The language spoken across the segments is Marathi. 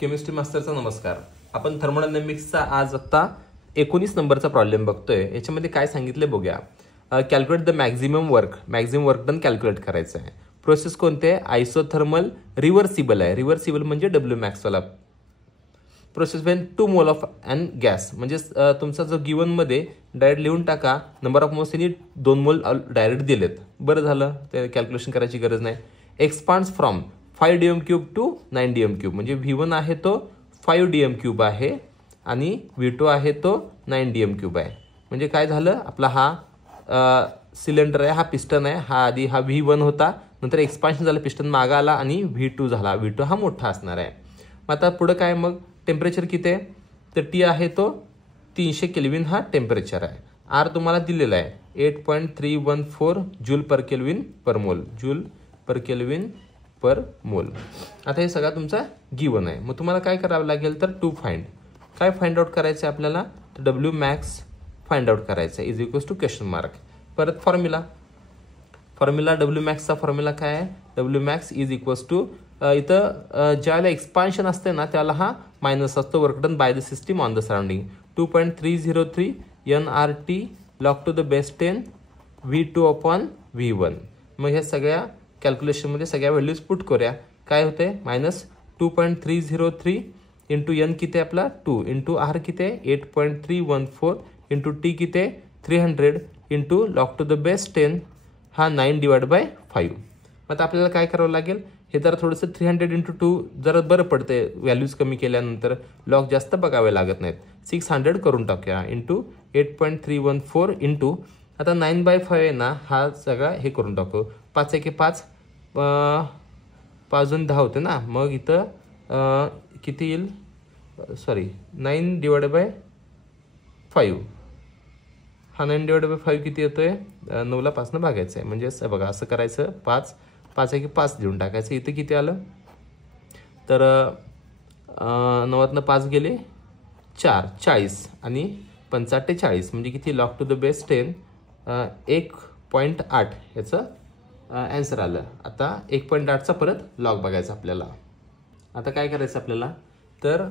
केमिस्ट्री मास्टरचा नमस्कार. आपण थर्मोडायनॅमिक्सचा आज आत्ता 19 नंबरचा प्रॉब्लेम बघतोय. याच्यामध्ये काय सांगितले बघूया. Calculate the maximum work done calculate करायचं आहे. प्रोसेस कोणते आहे? आयसोथर्मल रिव्हर्सिबल आहे. रिव्हर्सिबल म्हणजे डब्ल्यू मॅक्स वाला process Wien 2 mole of and gas. म्हणजे तुमचा जो गिवन मध्ये डायरेक्ट लिहून टाका. नंबर ऑफ मोल्स यांनी 2 मोल डायरेक्ट दिलेत. बरं झालं, ते कॅल्क्युलेशन करायची गरज नाही. Expands from 5 dm³ to 9 dm³. म्हणजे V1 आहे तो 5 dm³ आहे आणि V2 आहे तो 9 dm³ आहे. म्हणजे काय झालं, आपला हा सिलेंडर आहे, हा पिस्टन आहे. हा आधी हा V1 होता, नंतर एक्सपान्शन झालं, पिस्टन मागा आला आणि V2 झाला. V2 हा मोठा असणार आहे. मग आता पुढं काय, मग टेम्परेचर किती आहे? तर T आहे तो 300 केल्विन हा टेम्परेचर आहे. R तुम्हाला दिलेला आहे 8.314 जूल पर केल्विन पर मोल. जूल पर केल्विन पर मोल. आता हे सगळा तुमचा गिवन आहे. मग तुम्हाला काय करावं लागेल, तर काय फाइंड आउट करायचं आहे आपल्याला, तर डब्ल्यू मॅक्स फाइंड आउट करायचं आहे. Is equals to question mark. परत फॉर्म्युला डब्ल्यू मॅक्सचा फॉर्म्युला काय आहे? W max is equals to इथं ज्यावेळेला एक्सपान्शन असते ना त्याला हा मायनस असतो. Work done by the system on the surrounding 2.303 NRT log to the base 10 V2 upon V1. मग ह्या सगळ्या कॅल्क्युलेशनमध्ये सगळ्या व्हॅल्यूज पुट करूया. काय होते? मायनस 2.303 इंटू N किती आहे आपला 2 इंटू R किती आहे 8.314 इंटू T किती आहे 300 into log to the base 10 हा 9/5. मग आता आपल्याला काय करावं लागेल, हे जरा थोडंसं 300 इंटू 2 जरा बरं पडते. व्हॅल्यूज कमी केल्यानंतर लॉग जास्त बघावे लागत नाहीत. 600 करून टाकूया इंटू 8.314 इंटू आता 9/5 आहे ना, हा सगळा हे करून टाकू. 5 1 5 5 2 10 होते ना. मग इथं किती येईल, सॉरी 9/5. हा 9/5 किती येतोय, 9ला 5 भागायचं आहे. म्हणजे बघा असं करायचं. 5 5 1 5 देऊन टाकायचं. इथं किती आलं, तर 9तनं 5 गेले 4 40 आणि 5 40 म्हणजे किती, लॉग टू द बेस 10 1.8 याचं ॲन्सर आलं. आता 1.8चा परत लॉग बघायचा आपल्याला. आता काय करायचं आपल्याला, तर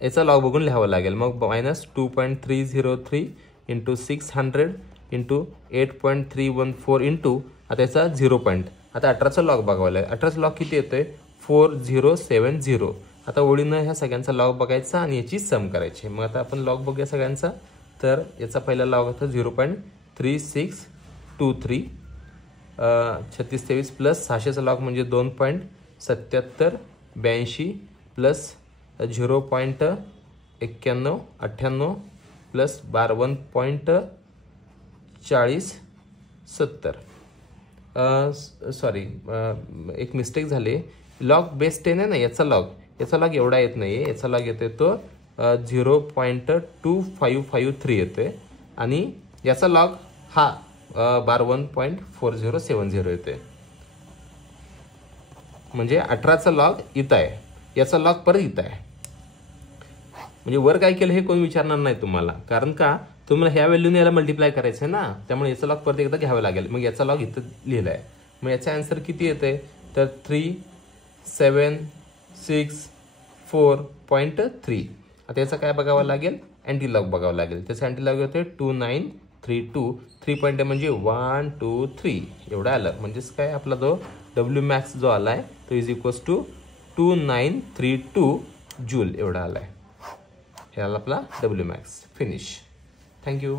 याचा लॉग बघून लिहावं लागेल. मग मायनस 2.303 इंटू 600 इंटू 8.314 इंटू आता याचा 0. आता 18चा लॉग बघावं लागेल. 18चा लॉग किती येतोय 4070. आता ओळीनं ह्या सगळ्यांचा लॉग बघायचा आणि याची सम करायची. मग आता आपण लॉग बघूया सगळ्यांचा. तर याचा पहिला लॉग होता 0.3623 3623 प्लस 600चा लॉग म्हणजे 2.7782 प्लस 0.9198 प्लस 1.4070. सॉरी एक मिस्टेक झाली. लॉग बेस 10 आहे ना, याचा लॉग एवढा येत नाही आहे. याचा लॉग येतोय तो 0.2553 येतोय आणि याचा लॉग हा 1.4070 येतोय. म्हणजे 18चा लॉग इथं आहे, याचा लॉग परत इथं आहे. म्हणजे वर काय केलं हे कोण विचारणार नाही तुम्हाला, कारण का तुम्हाला ह्या व्हॅल्यूने याला मल्टिप्लाय करायचं आहे ना, त्यामुळे याचा लॉग परत एकदा घ्यावं लागेल. मग याचा लॉग इथं लिहिला आहे. मग याचा आन्सर किती येते, तर 3764.3. आता याचा काय बघावं लागेल, अँटी लॉग बघावं लागेल. त्याचा अँटी लॉग होते 2932. 3 पॉईंट म्हणजे 1 2 3 एवढा आलं. म्हणजेच काय, आपला जो डब्ल्यू मॅक्स जो आला आहे तो इज इक्वल्स टू 2932 जूल एवढा आला आहे. हे आला आपला डब्ल्यू मॅक्स. फिनिश. थँक्यू.